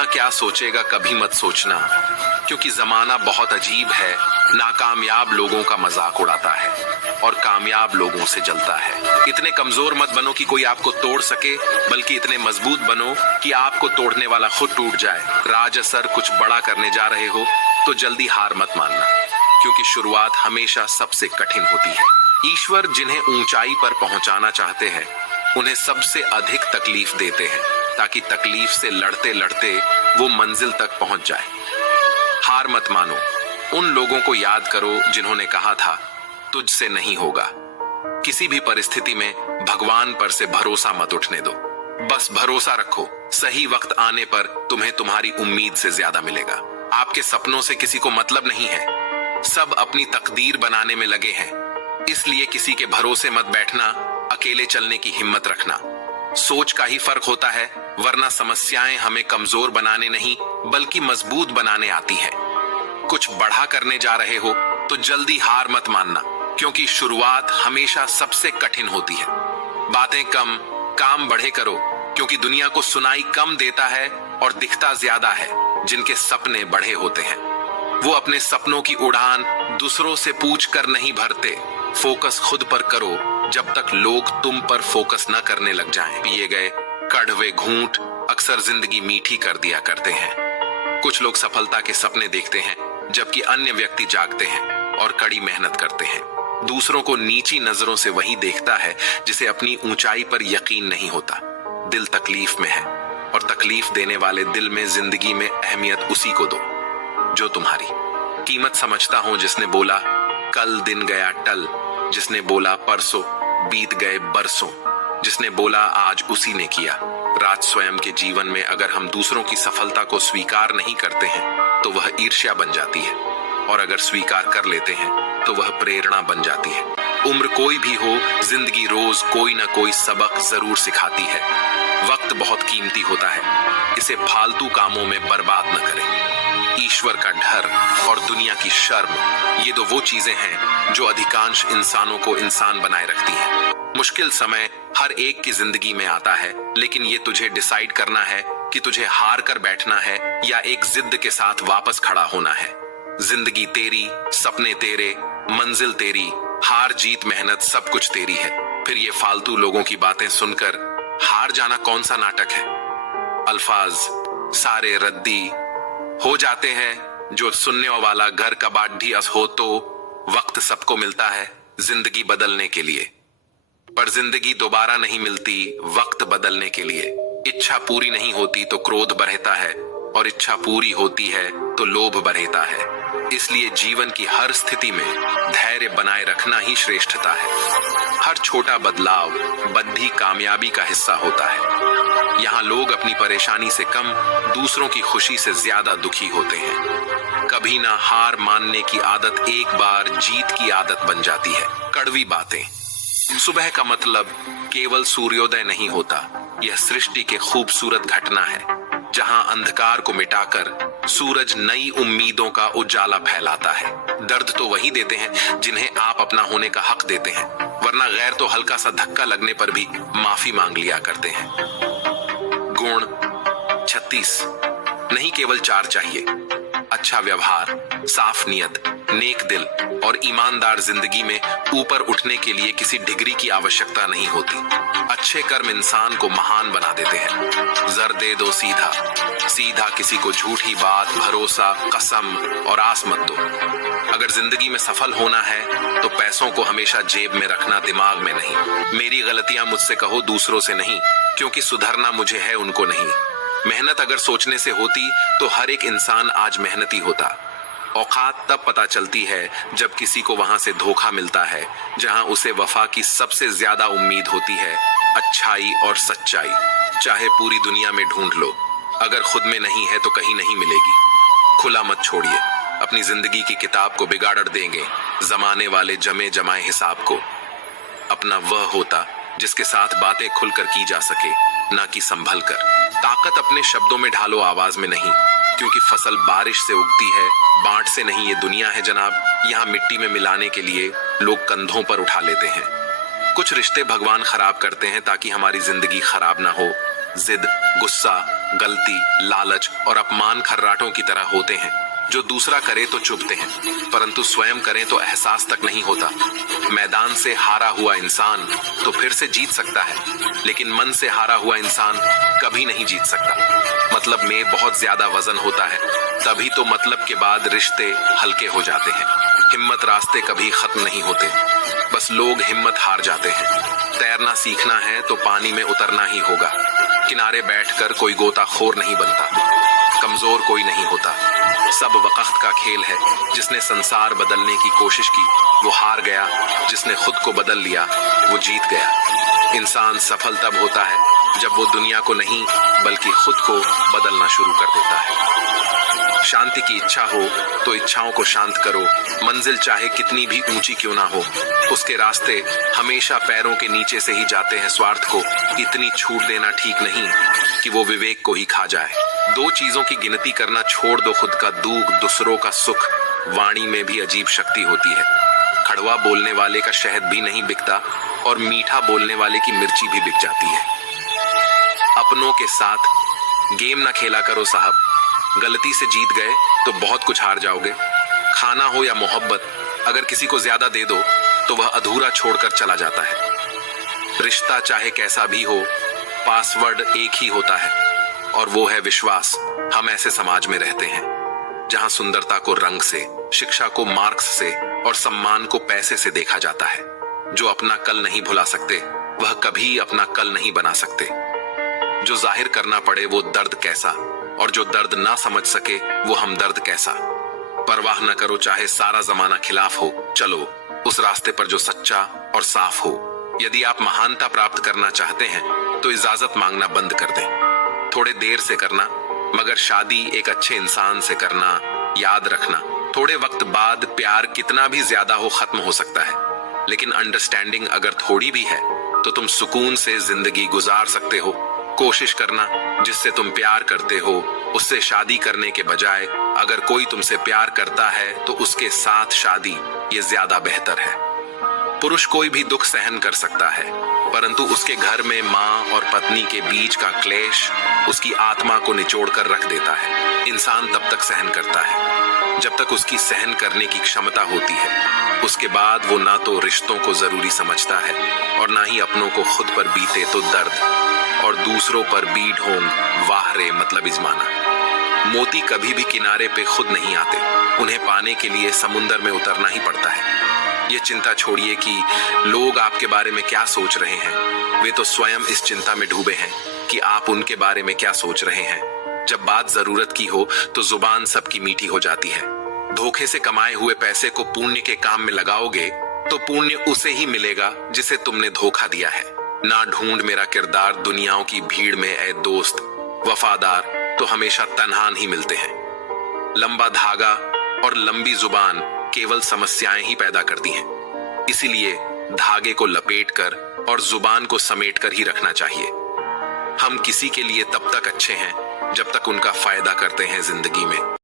जमाना क्या सोचेगा कभी मत सोचना, क्योंकि जमाना बहुत अजीब है। नाकामयाब लोगों का मजाक उड़ाता है और कामयाब लोगों से जलता है। इतने कमजोर मत बनो कि कोई आपको तोड़ सके, बल्कि इतने मजबूत बनो कि आपको तोड़ने वाला खुद टूट जाए। राज असर कुछ बड़ा करने जा रहे हो तो जल्दी हार मत मानना, क्योंकि शुरुआत हमेशा सबसे कठिन होती है। ईश्वर जिन्हें ऊंचाई पर पहुंचाना चाहते हैं उन्हें सबसे अधिक तकलीफ देते हैं, ताकि तकलीफ से लड़ते लड़ते वो मंजिल तक पहुंच जाए। हार मत मानो। उन लोगों को याद करो जिन्होंने कहा था तुझसे नहीं होगा। किसी भी परिस्थिति में भगवान पर से भरोसा मत उठने दो। बस भरोसा रखो, सही वक्त आने पर तुम्हें तुम्हारी उम्मीद से ज्यादा मिलेगा। आपके सपनों से किसी को मतलब नहीं है, सब अपनी तकदीर बनाने में लगे हैं। इसलिए किसी के भरोसे मत बैठना, अकेले चलने की हिम्मत रखना। सोच का ही फर्क होता है, वरना समस्याएं हमें कमजोर बनाने नहीं बल्कि मजबूत बनाने आती हैं। कुछ बढ़ा करने जा रहे हो तो जल्दी हार मत मानना, क्योंकि शुरुआत हमेशा सबसे कठिन होती है। बातें कम, काम बढ़े करो, क्योंकि दुनिया को सुनाई कम देता है और दिखता ज्यादा है जिनके सपने बड़े होते हैं। वो अपने सपनों की उड़ान दूसरों से पूछ कर नहीं भरते। फोकस खुद पर करो जब तक लोग तुम पर फोकस न करने लग जाएं। पिए गए कड़वे घूंट अक्सर जिंदगी मीठी कर दिया करते हैं। कुछ लोग सफलता के सपने देखते हैं, जबकि अन्य व्यक्ति जागते हैं और कड़ी मेहनत करते हैं। दूसरों को नीची नजरों से वही देखता है जिसे अपनी ऊंचाई पर यकीन नहीं होता। दिल तकलीफ में है और तकलीफ देने वाले दिल में जिंदगी में अहमियत उसी को दो जो तुम्हारी कीमत समझता हो। जिसने बोला कल दिन गया टल, जिसने बोला परसों बीत गए बरसों, जिसने बोला आज उसी ने किया। राज स्वयं के जीवन में अगर हम दूसरों की सफलता को स्वीकार नहीं करते हैं तो वह ईर्ष्या बन जाती है, और अगर स्वीकार कर लेते हैं तो वह प्रेरणा बन जाती है। उम्र कोई भी हो, जिंदगी रोज कोई ना कोई सबक जरूर सिखाती है। वक्त बहुत कीमती होता है, इसे फालतू कामों में बर्बाद न करें। ईश्वर का डर और दुनिया की शर्म, ये तो वो चीजें हैं जो अधिकांश इंसानों को इंसान बनाए रखती हैं। मुश्किल समय हर एक की जिंदगी में आता है, लेकिन ये तुझे डिसाइड करना है कि तुझे हार कर बैठना है या एक जिद के साथ वापस खड़ा होना है। जिंदगी तेरी, सपने तेरे, मंजिल तेरी, हार जीत मेहनत सब कुछ तेरी है। फिर ये फालतू लोगों की बातें सुनकर हार जाना कौन सा नाटक है। अल्फाज सारे रद्दी हो जाते हैं, जो सुनने वाला घर कबाट भी हो। तो वक्त सबको मिलता है जिंदगी बदलने के लिए, पर जिंदगी दोबारा नहीं मिलती वक्त बदलने के लिए। इच्छा पूरी नहीं होती तो क्रोध बढ़ता है, और इच्छा पूरी होती है तो लोभ बढ़ता है। इसलिए जीवन की हर स्थिति में धैर्य बनाए रखना ही श्रेष्ठता है। हर छोटा बदलाव बड़ी कामयाबी का हिस्सा होता है। यहाँ लोग अपनी परेशानी से कम दूसरों की खुशी से ज्यादा दुखी होते हैं। कभी ना हार मानने की आदत एक बार जीत की आदत बन जाती है। कड़वी बातें। सुबह का मतलब केवल सूर्योदय नहीं होता, यह सृष्टि के खूबसूरत घटना है, जहां अंधकार को मिटाकर सूरज नई उम्मीदों का उजाला फैलाता है। दर्द तो वही देते हैं जिन्हें आप अपना होने का हक देते हैं, वरना गैर तो हल्का सा धक्का लगने पर भी माफी मांग लिया करते हैं। गुण 36 नहीं, केवल 4 चाहिए। अच्छा व्यवहार, साफ नियत, नेक दिल और ईमानदार जिंदगी में ऊपर उठने के लिए किसी डिग्री की आवश्यकता नहीं होती। अच्छे कर्म इंसान को महान बना देते हैं। जर दे दो सीधा, सीधा किसी को झूठी बात, भरोसा, कसम और आस मत दो। अगर जिंदगी में सफल होना है तो पैसों को हमेशा जेब में रखना, दिमाग में नहीं। मेरी गलतियां मुझसे कहो, दूसरों से नहीं, क्योंकि सुधरना मुझे है, उनको नहीं। मेहनत अगर सोचने से होती तो हर एक इंसान आज मेहनती होता। औकात तब पता चलती है जब किसी को वहां से धोखा मिलता है जहां उसे वफा की सबसे ज्यादा उम्मीद होती है। अच्छाई और सच्चाई चाहे पूरी दुनिया में ढूंढ लो, अगर खुद में नहीं है तो कहीं नहीं मिलेगी। खुला मत छोड़िए, अपनी जिंदगी की किताब को बिगाड़ देंगे जमाने वाले जमे जमाए हिसाब को। अपना वह होता जिसके साथ बातें खुलकर की जा सके, ना कि संभल कर। ताकत अपने शब्दों में ढालो, आवाज में नहीं, क्योंकि फसल बारिश से उगती है, बांट से नहीं। ये दुनिया है जनाब, यहाँ मिट्टी में मिलाने के लिए लोग कंधों पर उठा लेते हैं। कुछ रिश्ते भगवान खराब करते हैं ताकि हमारी जिंदगी खराब ना हो। जिद, गुस्सा गलती, लालच और अपमान खर्राटों की तरह होते हैं जो दूसरा करे तो चुभते हैं, परंतु स्वयं करें तो एहसास तक नहीं होता। मैदान से हारा हुआ इंसान तो फिर से जीत सकता है, लेकिन मन से हारा हुआ इंसान कभी नहीं जीत सकता। मतलब में बहुत ज्यादा वजन होता है, तभी तो मतलब के बाद रिश्ते हल्के हो जाते हैं। हिम्मत रास्ते कभी खत्म नहीं होते, बस लोग हिम्मत हार जाते हैं। तैरना सीखना है तो पानी में उतरना ही होगा। किनारे बैठकर कोई गोताखोर नहीं बनता, कमजोर कोई नहीं होता। सब वक्त का खेल है। जिसने संसार बदलने की कोशिश की वो हार गया, जिसने खुद को बदल लिया वो जीत गया। इंसान सफल तब होता है जब वो दुनिया को नहीं बल्कि खुद को बदलना शुरू कर देता है। शांति की इच्छा हो तो इच्छाओं को शांत करो। मंजिल चाहे कितनी भी ऊंची क्यों ना हो, उसके रास्ते हमेशा पैरों के नीचे से ही जाते हैं। स्वार्थ को इतनी छूट देना ठीक नहीं कि वो विवेक को ही खा जाए। दो चीजों की गिनती करना छोड़ दो, खुद का दुख, दूसरों का सुख। वाणी में भी अजीब शक्ति होती है। कड़वा बोलने वाले का शहद भी नहीं बिकता और मीठा बोलने वाले की मिर्ची भी बिक जाती है। अपनों के साथ गेम ना खेला करो साहब। गलती से जीत गए तो बहुत कुछ हार जाओगे। खाना हो या मोहब्बत, अगर किसी को ज्यादा दे दो तो वह अधूरा छोड़कर चला जाता है। रिश्ता चाहे कैसा भी हो, पासवर्ड एक ही होता है और वो है विश्वास। हम ऐसे समाज में रहते हैं जहां सुंदरता को रंग से, शिक्षा को मार्क्स से और सम्मान को पैसे से देखा जाता है। जो अपना कल नहीं भुला सकते वह कभी अपना कल नहीं बना सकते। जो जाहिर करना पड़े वो दर्द कैसा, और जो दर्द ना समझ सके वो हमदर्द कैसा। परवाह न करो चाहे सारा जमाना खिलाफ हो, चलो उस रास्ते पर जो सच्चा और साफ हो। यदि आप महानता प्राप्त करना चाहते हैं तो इजाजत मांगना बंद कर दें। थोड़े देर से करना, मगर शादी एक अच्छे इंसान से करना। याद रखना, थोड़े वक्त बाद प्यार कितना भी ज्यादा हो खत्म हो सकता है, लेकिन अंडरस्टैंडिंग अगर थोड़ी भी है तो तुम सुकून से जिंदगी गुजार सकते हो। कोशिश करना जिससे तुम प्यार करते हो उससे शादी करने के बजाय अगर कोई तुमसे प्यार करता है तो उसके साथ शादी, ये ज्यादा बेहतर है। पुरुष कोई भी दुख सहन कर सकता है, परंतु उसके घर में माँ और पत्नी के बीच का क्लेश उसकी आत्मा को निचोड़ कर रख देता है। इंसान तब तक सहन करता है जब तक उसकी सहन करने की क्षमता होती है। उसके बाद वो ना तो रिश्तों को जरूरी समझता है और ना ही अपनों को खुद पर बीते तो दर्द और दूसरों पर भी ढोंग, वाह रे मतलब इजमाना। मोती कभी भी किनारे पे खुद नहीं आते, उन्हें पाने के लिए समुंदर में उतरना ही पड़ता है। ये चिंता छोड़िए कि लोग आपके बारे में क्या सोच रहे हैं, वे तो स्वयं इस चिंता में डूबे हैं कि आप उनके बारे में क्या सोच रहे हैं। जब बात जरूरत की हो तो जुबान सबकी मीठी हो जाती है। धोखे से कमाए हुए पैसे को पुण्य के काम में लगाओगे तो पुण्य उसे ही मिलेगा जिसे तुमने धोखा दिया है। ना ढूंढ मेरा किरदार दुनियाओं की भीड़ में ए दोस्त, वफादार तो हमेशा तन्हान ही मिलते हैं। लंबा धागा और लंबी जुबान केवल समस्याएं ही पैदा करती हैं। इसीलिए धागे को लपेटकर और जुबान को समेटकर ही रखना चाहिए। हम किसी के लिए तब तक अच्छे हैं जब तक उनका फायदा करते हैं जिंदगी में।